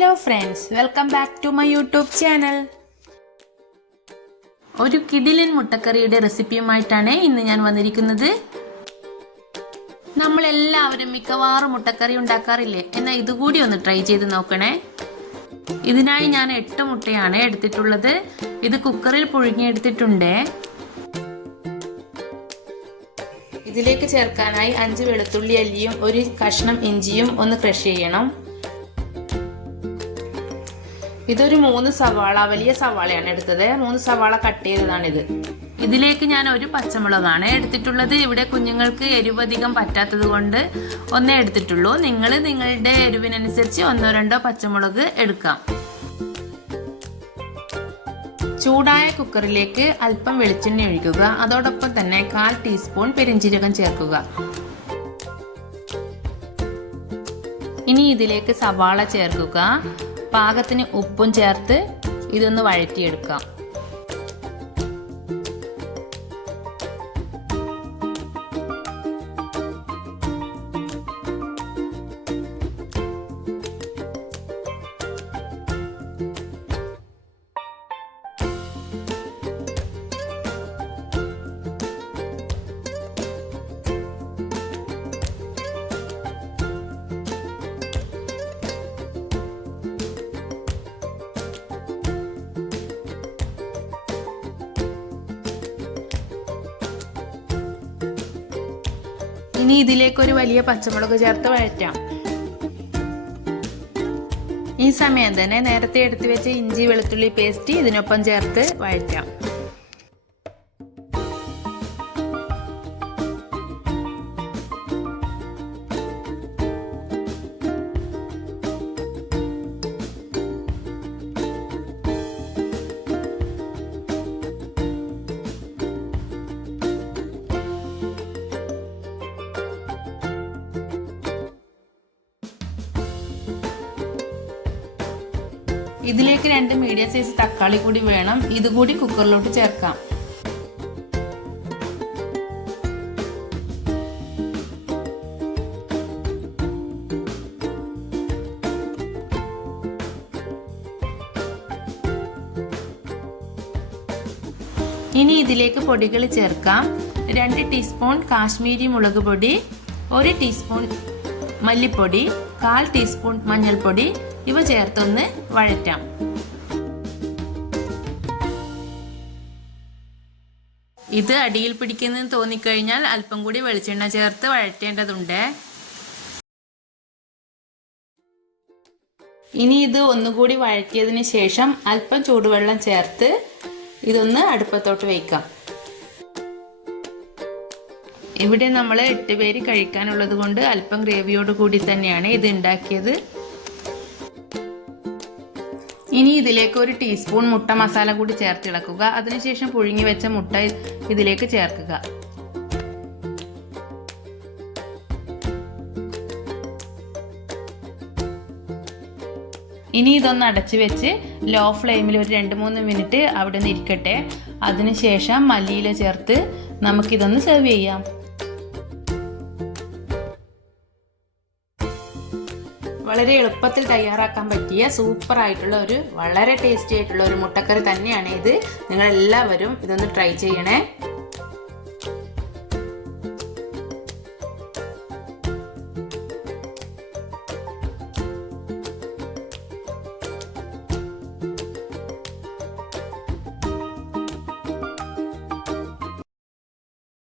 Hello friends, welcome back to my YouTube channel. ഒരു കിടിലൻ മുട്ടക്കറിയുടെ റെസിപ്പിയുമായിട്ടാണ് ഇന്ന് ഞാൻ വന്നിരിക്കുന്നത്. നമ്മളെല്ലാവരും മിക്കവാറും മുട്ടക്കറി ഉണ്ടാക്കാറില്ലേ? എന്നാൽ ഇതുകൂടി ഒന്ന് ട്രൈ ചെയ്ത് നോക്കണേ. ഇതിനായി ഞാൻ 8 മുട്ടയാണ് എടുത്തിട്ടുള്ളത്. ഇത് കുക്കറിൽ പുഴുങ്ങിയെടുത്തിട്ടുണ്ട്. ഇതിലേക്ക് ചേർക്കാനായി 5 വെളുത്തുള്ളി അല്ലിയും 1 കഷ്ണം ഇഞ്ചിയും ഒന്ന് ക്രഷ് ചെയ്യണം. ഇതൊരു 3 സവാള, വലിയ സവാളയാണ് എടുത്തത്. 3 സവാള കട്ട് ചെയ്തതാണിത്. ഇതിലേക്ക് ഞാൻ 1 പച്ചമുളകാണ് എടുത്തിട്ടുള്ളത്. ഇവിടെ കുഞ്ഞുങ്ങൾക്ക് എരിവ് അധികം പറ്റാത്തത് കൊണ്ട് 1 എടുത്തിട്ടുള്ളൂ. നിങ്ങൾ നിങ്ങളുടെ എരിവിനനുസരിച്ച് 1-2 പച്ചമുളക് എടുക്കാം. ചൂടായ കുക്കറിലേക്ക് അല്പം വെളിച്ചെണ്ണ ഒഴിക്കുക. അതോടൊപ്പം തന്നെ 1/4 ടീസ്പൂൺ പെരിഞ്ജീരകം ചേർക്കുക. ഇനി ഇതിലേക്ക് സവാള ചേർക്കുക. പാകത്തിന് ഉപ്പും ചേർത്ത് ഇതൊന്ന് വഴറ്റിയെടുക്കാം. ഇനി ഇതിലേക്ക് ഒരു വലിയ പച്ചമുളക് ചേർത്ത് വഴറ്റാം. ഈ സമയം തന്നെ നേരത്തെ എടുത്തു വെച്ച ഇഞ്ചി വെളുത്തുള്ളി പേസ്റ്റ് ഇതിനൊപ്പം ചേർത്ത് വഴറ്റാം. ഇതിലേക്ക് 2 മീഡിയം സൈസ് തക്കാളി കൂടി വേണം. ഇതുകൂടി കുക്കറിലോട്ട് ചേർക്കാം. ഇനി ഇതിലേക്ക് പൊടികൾ ചേർക്കാം. 2 ടീസ്പൂൺ കാശ്മീരി മുളക് പൊടി, 1 ടീസ്പൂൺ മല്ലിപ്പൊടി, 1/4 ടീസ്പൂൺ മഞ്ഞൾപ്പൊടി. ഇവ ചേർത്തൊന്ന് വഴറ്റാം. ഇത് അടിയിൽ പിടിക്കുന്നെന്ന് തോന്നിക്കഴിഞ്ഞാൽ അല്പം കൂടി വെളിച്ചെണ്ണ ചേർത്ത് വഴറ്റേണ്ടതുണ്ട്. ഇനി ഇത് ഒന്നുകൂടി വഴറ്റിയതിന് ശേഷം അല്പം ചൂടുവെള്ളം ചേർത്ത് ഇതൊന്ന് അടുപ്പത്തോട്ട് വയ്ക്കാം. ഇവിടെ നമ്മൾ 8 പേര് കഴിക്കാനുള്ളത് കൊണ്ട് അല്പം ഗ്രേവിയോട് കൂടി തന്നെയാണ് ഇത് ഉണ്ടാക്കിയത്. ഇനി ഇതിലേക്ക് 1 ടീസ്പൂൺ മുട്ട മസാല കൂടി ചേർത്തിളക്കുക. അതിനുശേഷം പുഴുങ്ങി വെച്ച മുട്ട ഇതിലേക്ക് ചേർക്കുക. ഇനി ഇതൊന്ന് അടച്ചു വെച്ച് ലോ ഫ്ലെയിമിൽ ഒരു 2-3 മിനിറ്റ് അവിടെ നിന്ന് ഇരിക്കട്ടെ. അതിനുശേഷം മല്ലിയില ചേർത്ത് നമുക്കിതൊന്ന് സെർവ് ചെയ്യാം. വളരെ എളുപ്പത്തിൽ തയ്യാറാക്കാൻ പറ്റിയ സൂപ്പർ ആയിട്ടുള്ള വളരെ ടേസ്റ്റി ആയിട്ടുള്ള ഒരു മുട്ടക്കറി തന്നെയാണ് ഇത്. നിങ്ങളെല്ലാവരും ഇതൊന്ന് ട്രൈ ചെയ്യണേ.